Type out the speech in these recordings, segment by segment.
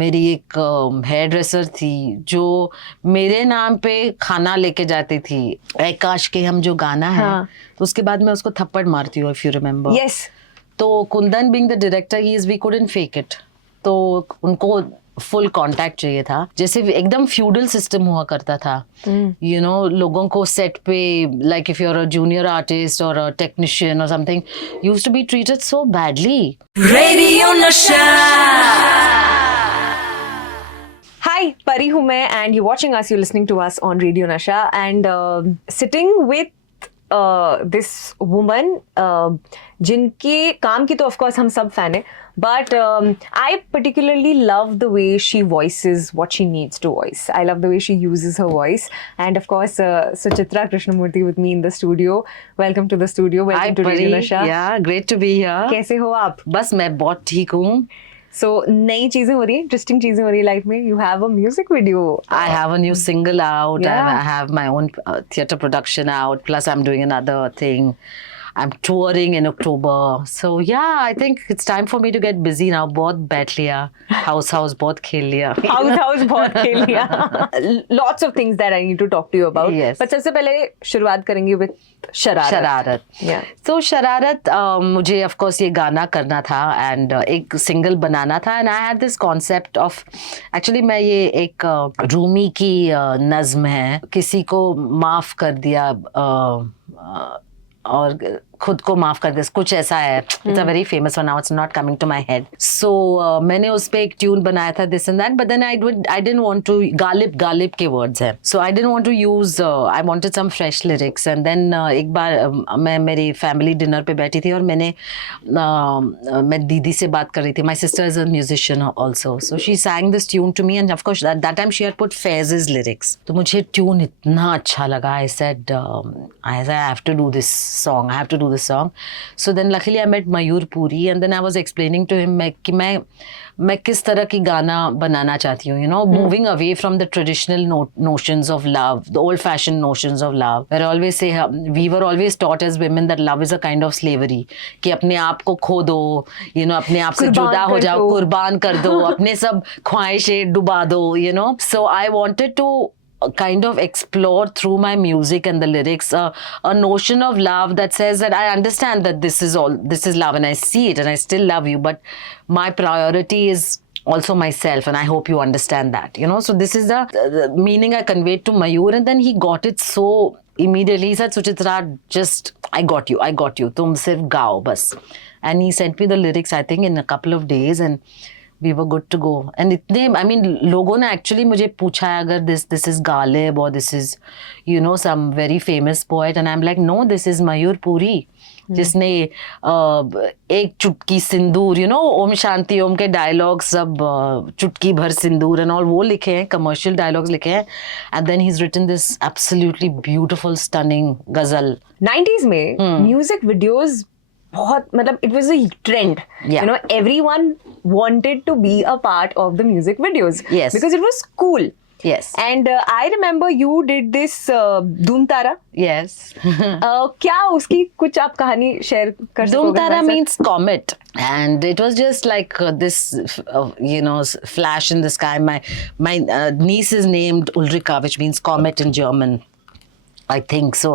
मेरी एक hair dresser थी जो मेरे नाम पे खाना लेके जाती थी. ऐ काश के हम जो गाना है, तो उसके बाद मैं उसको थप्पड़ मारती हूँ, if you remember. Yes. तो Kundan being the director, we couldn't fake it. तो उनको फुल कांटेक्ट चाहिए था. जैसे एकदम फ्यूडल सिस्टम हुआ करता था. यू नो, लोगों को सेट पे, like if you are a junior artist or a technician or something, used to be treated so badly. Radio Nasha. Hi, Pareee हूँ मैं, and you're watching us, you're listening to us on Radio Nasha, and sitting with this woman, जिनके काम की तो of course हम सब fan हैं, but I particularly love the way she voices what she needs to voice. I love the way she uses her voice, and of course Suchitra Krishnamoorthi with me in the studio. Welcome to the studio. Welcome to Radio Nasha. Yeah, great to be here. कैसे हो आप? बस मैं बहुत ठीक हूँ. So नई चीजें हो रही हैं, इंटरेस्टिंग चीजें हो रही है लाइफ में. You have a music video. I have a new single out. Yeah. I have my own theatre production out. Plus I'm doing another thing. I'm touring in October. So yeah, I think it's time for me to get busy now. बहुत बैठ लिया. House बहुत खेल लिया. House बहुत खेल लिया. Lots of things that I need to talk to you about. Yes. But सबसे पहले शुरुआत करेंगे with शरारत. Yeah. So शरारत, मुझे of course ये गाना करना था and एक single बनाना था, and I had this concept of, actually मैं ये एक रूमी की नज़्म है, किसी को माफ कर दिया और खुद को माफ कर दे, कुछ ऐसा है. It's a very famous one, now it's not coming to my head. So मैंने उस पे एक ट्यून बनाया था, this and that, but then I didn't want to, Ghalib के वर्ड्स हैं, so I didn't want to use, I wanted some fresh lyrics. And then एक बार मैं मेरी फैमिली डिनर पे बैठी थी और मैं दीदी से बात कर रही थी. My sister is a musician also, so she sang this tune to me, and of course that time she had put Fairz's lyrics. तो मुझे ट्यून इतना अच्छा लगा. I said I have to do this song, I have to do this song. So then luckily I met Mayur Puri, and then I was explaining to him कि मैं किस तरह की गाना बनाना चाहती हूँ, you know, moving away from the traditional notions of love, the old fashioned notions of love. We were always taught as women that love is a kind of slavery, कि अपने आप को खो दो, you know, अपने आप से जुदा हो जाओ, कुर्बान कर दो, अपने सब ख्वाहिशें डुबा दो, you know. So I wanted to kind of explore through my music and the lyrics a notion of love that says that I understand that this is love and I see it and I still love you, but my priority is also myself, and I hope you understand that, you know. So this is the meaning I conveyed to Mayur, and then he got it so immediately. He said, Suchitra, just I got you, tum sirf gao bas. And he sent me the lyrics, I think in a couple of days, and we were good to go. And इतने, I mean, लोगों ने actually मुझे पूछा है अगर this is Galib or this is, you know, some very famous poet, and I'm like, no, this is Mayur Puri, जिसने एक चुटकी सिंदूर, you know, ओम शांति ओम के डायलॉग सब चुटकी भर सिंदूर and all वो लिखे हैं, commercial dialogues लिखे हैं, and then he's written this absolutely beautiful, stunning ghazal. 90s में music videos बहुत, मतलब it was a trend. Yeah. You know, everyone wanted to be a part of the music videos. Yes. Because it was cool. Yes. And I remember you did this Dhoom Tara. Yes. क्या उसकी कुछ आप कहानी share कर सकोगे? Dhoom Tara means comet, and it was just like this, you know, flash in the sky. My niece is named Ulrika, which means comet in German, I think. So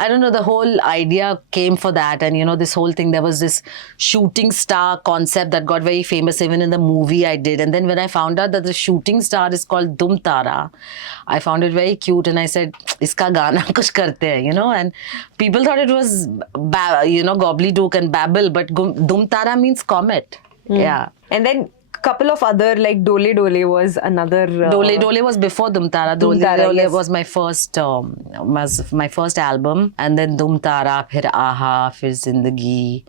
I don't know, the whole idea came for that, and you know, this whole thing, there was this shooting star concept that got very famous even in the movie I did. And then when I found out that the shooting star is called Dhoom Tara, I found it very cute, and I said, iska gana kuch karte hain, you know. And people thought it was you know, gobbledygook and babble, but Dhoom Tara means comet. Yeah. And then couple of other, like Dole Dole was another. Dole was before Dhoom Tara. Dole yes. was my first album, and then Dhoom Tara, फिर आहा, फिर जिंदगी,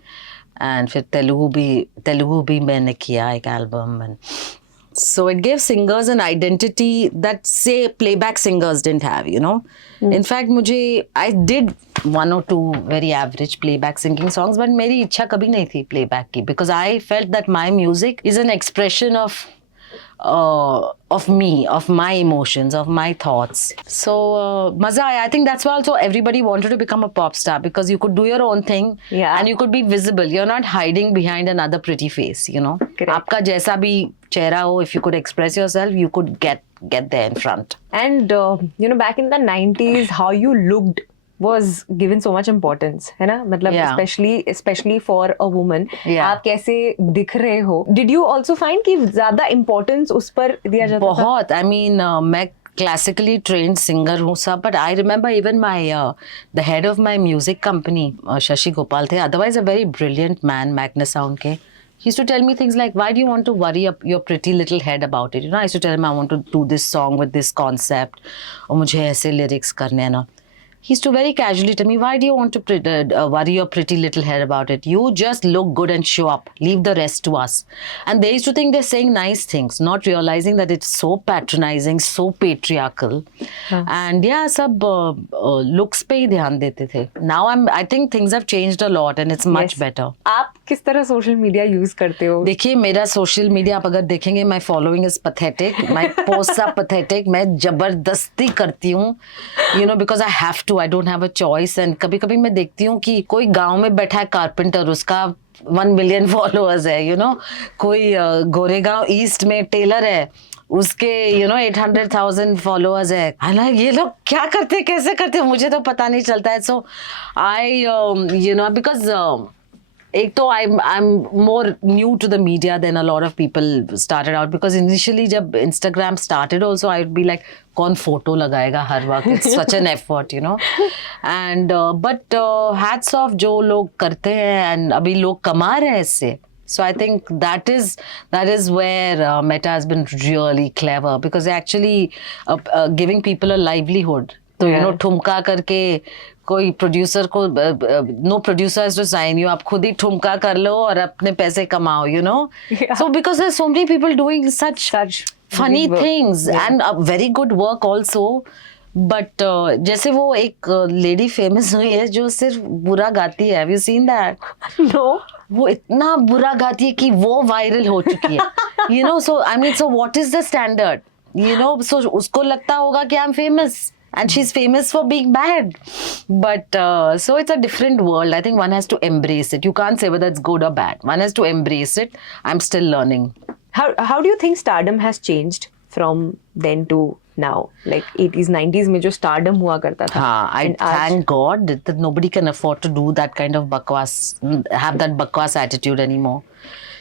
and फिर तेलुगु भी मैंने किया एक album. And so it gave singers an identity that, say, playback singers didn't have, you know. In fact, I did one or two very average playback singing songs, but मेरी इच्छा कभी नहीं थी playback की, because I felt that my music is an expression of of me, of my emotions, of my thoughts. So maza aaya. I think that's why also everybody wanted to become a pop star, because you could do your own thing and you could be visible. You're not hiding behind another pretty face, you know. आपका जैसा भी चेहरा हो, if you could express yourself, you could get there in front. And you know, back in the 90s, how you looked was given so much importance, है ना? मतलब especially for a woman. आप कैसे दिख रहे हो? Did you also find कि ज़्यादा importance उस पर दिया जाता था? बहुत. I mean, मैं classically trained singer हूँ सब, but I remember even my the head of my music company, Shashi Gopal थे, otherwise a very brilliant man, Magna Sound के. He used to tell me things like, why do you want to worry up your pretty little head about it? You know, I used to tell him I want to do this song with this concept, और मुझे ऐसे lyrics करने हैं ना. He used to very casually tell me, why do you want to worry your pretty little head about it? You just look good and show up. Leave the rest to us. And they used to think they're saying nice things, not realizing that it's so patronizing, so patriarchal. And yeah, sab looks पे ही ध्यान देते थे. Now I think things have changed a lot and it's much better. आप किस तरह social media use करते हो? देखिए, मेरा social media आप अगर देखेंगे, my following is pathetic. My posts are pathetic. मैं जबरदस्ती करती हूँ, you know, because I have to. I don't have a choice. And कभी-कभी मैं देखती हूँ कि कोई गांव में बैठा है कारपेंटर, उसका 1 million फॉलोअर्स है, you know, कोई गोरेगांव ईस्ट में टेलर है, उसके 800,000 फॉलोअर्स है. ये लोग क्या करते, कैसे करते, मुझे तो पता नहीं चलता है. सो आई बिकॉज एक तो I'm more new to the media than a lot of people started out, because initially जब Instagram started also I'd be like, कौन फोटो लगाएगा हर वक्त, it's such an effort, you know. And but hats off जो लोग करते हैं, and अभी लोग कमा रहे हैं इससे. So I think that is where Meta has been really clever, because they're actually giving people a livelihood. तो you know, ठुमका करके कोई प्रोड्यूसर को, no producer has to sign you, आप खुद ही ठुमका कर लो और अपने पैसे कमाओ, you know. So because there's so many people doing such funny things and very good work also. But जैसे वो एक लेडी फेमस हुई है जो सिर्फ बुरा गाती है. Have you seen that? No. वो इतना बुरा गाती है कि वो वायरल हो चुकी है. You know, so I mean, so what is the standard? You know, so उसको लगता होगा कि I'm famous. And she's famous for being bad. But so it's a different world. I think one has to embrace it. You can't say whether it's good or bad. One has to embrace it. I'm still learning. How do you think stardom has changed from then to now? Like 80s, 90s में जो stardom हुआ करता था. I thank God that nobody can afford to do that kind of bakwas, have that bakwas attitude anymore.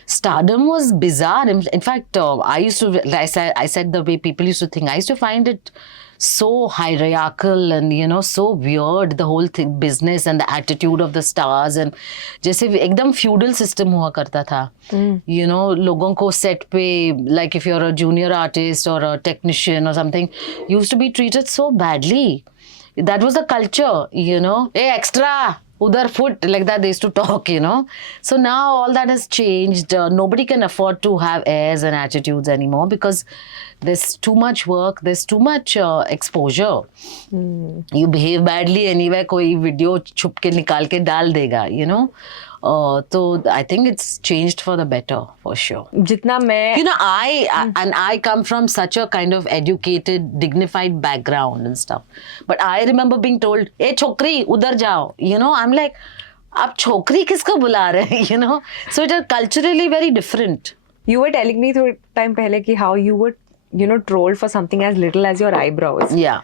Stardom was bizarre. In fact, I said the way people used to think. I used to find it so hierarchical and, you know, so weird, the whole thing, business and the attitude of the stars. And जैसे एकदम feudal system हुआ करता था. You know, लोगों को set पे, like if you're a junior artist or a technician or something, you used to be treated so badly. That was the culture, you know. Hey, extra! Udar foot, like that they used to talk, you know. So now all that has changed. Nobody can afford to have airs and attitudes anymore, because there's too much work, there's too much exposure. You behave badly anyway, कोई video छुप के निकाल के डाल देगा, you know. So I think it's changed for the better, for sure. जितना मैं, you know, I come from such a kind of educated, dignified background and stuff. But I remember being told, "Hey, chokri, udhar jao." You know, I'm like, आप छोकरी किसको बुला रहे हैं, you know. So it is culturally very different. You were telling me through time पहले कि how you would, you know, troll for something as little as your eyebrows. Yeah.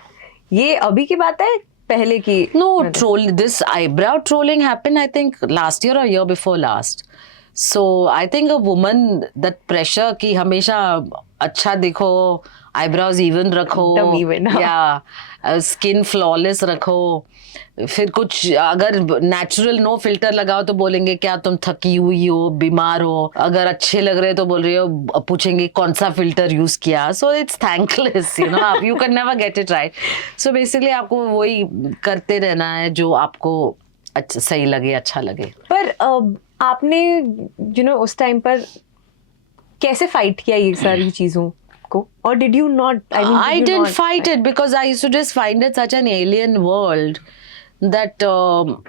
ये अभी की बात है, पहले की? No, this eyebrow trolling happened, I think, last year or year before last. So I think a woman, that pressure कि हमेशा अच्छा दिखो, eyebrows even रखो, yeah, skin flawless रखो, फिर कुछ अगर नेचुरल नो फिल्टर लगाओ तो बोलेंगे क्या तुम थकी हुई हो, बीमार हो, अगर अच्छे लग रहे हो तो बोल रहे हो, पूछेंगे कौन सा फिल्टर यूज किया. So it's thankless, you know, you can never get it right. So basically आपको वही करते रहना है जो आपको अच्छा सही लगे, अच्छा लगे. पर आपने यू नो उस टाइम पर कैसे फाइट किया ये सारी चीजों को? Or did you not? I didn't fight it because I used to just find it such an alien world that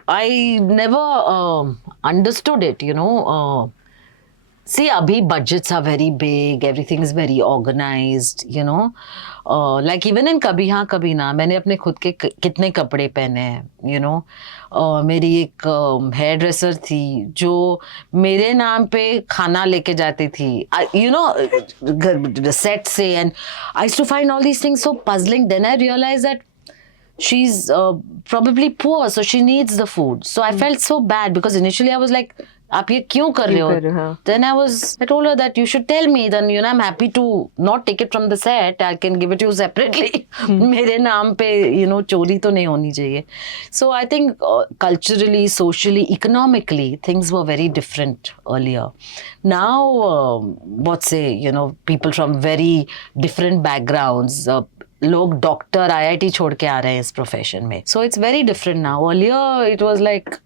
I never understood it, you know. See, abhi budgets are very big, everything is very organized, you know. Like even in Kabhi Haan Kabhi Na, मैंने अपने खुद के कितने कपड़े पहने हैं, you know. मेरी एक हेयर ड्रेसर थी जो मेरे नाम पे खाना लेके जाती थी, you know, सेट से, and I used to find all these things so puzzling. Then I realized that she's probably poor, so she needs the food. So I felt so bad because initially I was like, आप ये क्यों कर रहे हो? Then I told her that you should tell me. Then, you know, I'm happy to not take it from the set. I can give it to you separately. मेरे नाम पे, you know, चोरी तो नहीं होनी चाहिए. So I think culturally, socially, economically, things were very different earlier. Now, what say, you know, people from very different backgrounds, लोग doctor IIT छोड़ के आ रहे हैं इस प्रोफेशन में. So it's very different now. Earlier, it was like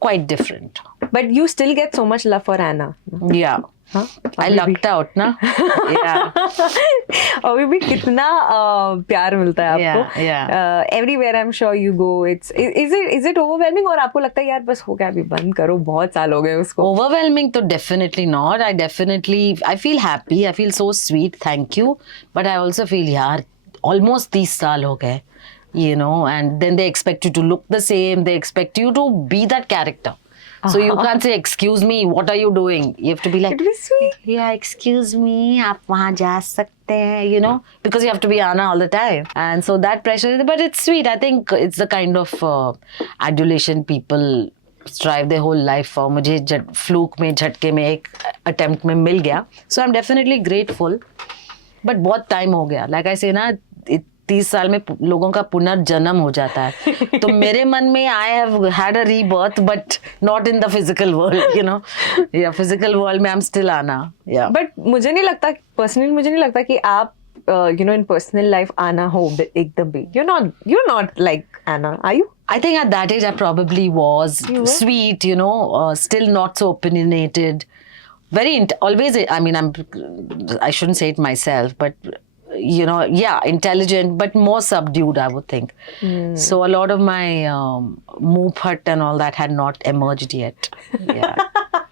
quite different. But you still get so much love for Anna. Yeah. Huh? I lucked out, na? Yeah. अभी भी कितना प्यार मिलता है आपको. Yeah. Everywhere I'm sure you go, is it overwhelming, और आपको लगता है यार बस हो गया अभी बंद करो, बहुत साल हो गए उसको? Overwhelming तो definitely not. I feel happy. I feel so sweet. Thank you. But I also feel यार almost 30 साल हो गए. You know, and then they expect you to look the same. They expect you to be that character. So you can't say, excuse me, what are you doing? You have to be like, It was sweet. Yeah, excuse me, आप वहाँ जा सकते हैं, you know, because you have to be Anna all the time. And so that pressure, but it's sweet. I think it's the kind of adulation people strive their whole life for. मुझे fluke में, झटके में, एक attempt में मिल गया. So I'm definitely grateful. But बहुत time हो गया. Like I say ना, 30 साल में लोगों का पुनर्जन्म हो जाता है. तो मेरे मन में I have had a rebirth, but not in the physical world, you know. Yeah, physical world में I'm still Anna. Yeah. But मुझे नहीं लगता, personally मुझे नहीं लगता कि आप you know, in personal life Anna हो एकदम भी. You're not like Anna, are you? I think at that age I probably was sweet, you know, still not so opinionated. Always, I mean, I shouldn't say it myself, but you know, yeah, intelligent, but more subdued, I would think. So a lot of my muh phat and all that had not emerged yet. Yeah.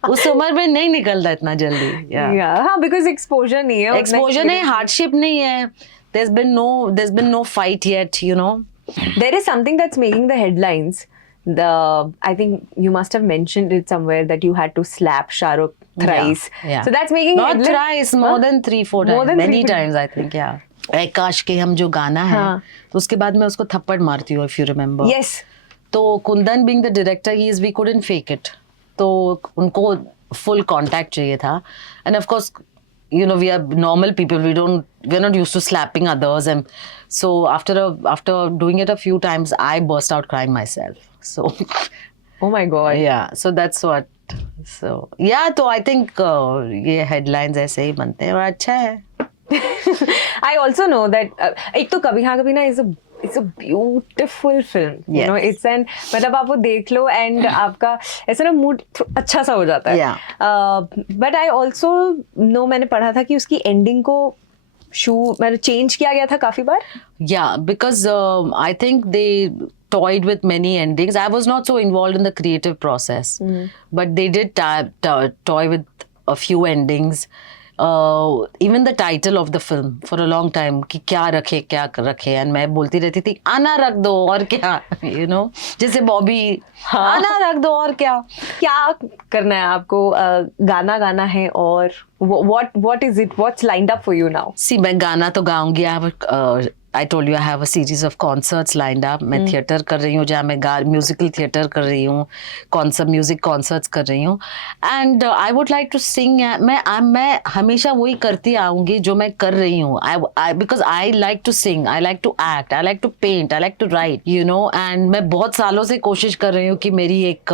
उस उम्र में नहीं निकलता इतना जल्दी. Yeah, because exposure नहीं है. Exposure नहीं, hardship नहीं है. There's been no fight yet, you know. There is something that's making the headlines. I think you must have mentioned it somewhere that you had to slap Shahrukh thrice. Yeah. So that's making not thrice, more than 3-4 times. Many times, I think, yeah. काश के हम जो गाना है, तो उसके बाद मैं उसको थप्पड़ मारती हूँ, if you remember. Yes. तो Kundan being the director, we couldn't fake it. तो उनको full contact चाहिए था. And of course, you know, we are normal people. We're not used to slapping others. And so after doing it a few times, I burst out crying myself. So, oh my God. Yeah. So that's what. So yeah. So I think ये headlines ऐसे ही बनते हैं और अच्छा है. I also know that एक तो कभी हाँ कभी ना it's a beautiful film. Yes. You know, it's an मतलब आप वो देख लो and आपका ऐसा ना mood अच्छा सा हो जाता है. Yeah. But I also know, मैंने पढ़ा था कि उसकी ending को मतलब change किया गया था काफी बार. Yeah, because I think they toyed with many endings. I was not so involved in the creative process, but they did toy with a few endings. Even the title of the film for a long time कि क्या रखे and मैं बोलती रहती थी आना रख दो और क्या, you know, जैसे बॉबी आना रख दो और क्या करना है आपको. गाना है और what is it, what's lined up for you now? See, मैं गाना तो गाऊंगी. I told you I have a series of concerts lined up. मैं थिएटर कर रही हूँ जहाँ मैं म्यूजिकल थिएटर कर रही हूँ, म्यूजिक कॉन्सर्ट्स कर रही हूँ. And I would like to sing. मैं हमेशा वही करती आऊँगी जो मैं कर रही हूँ. Because I like to sing, I like to act, I like to paint, I like to write, you know. And मैं बहुत सालों से कोशिश कर रही हूँ कि मेरी एक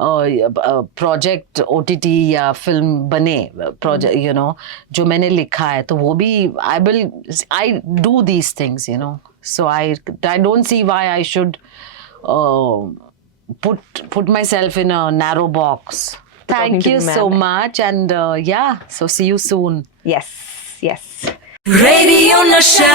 प्रोजेक्ट OTT या फिल्म बने, प्रोजेक्ट, यू नो, जो मैंने लिखा है. तो वो भी I do these things, you know. So I don't see why I should put myself in a narrow box. Thank you so much, and yeah, so see you soon. Yes. Radio Nasha.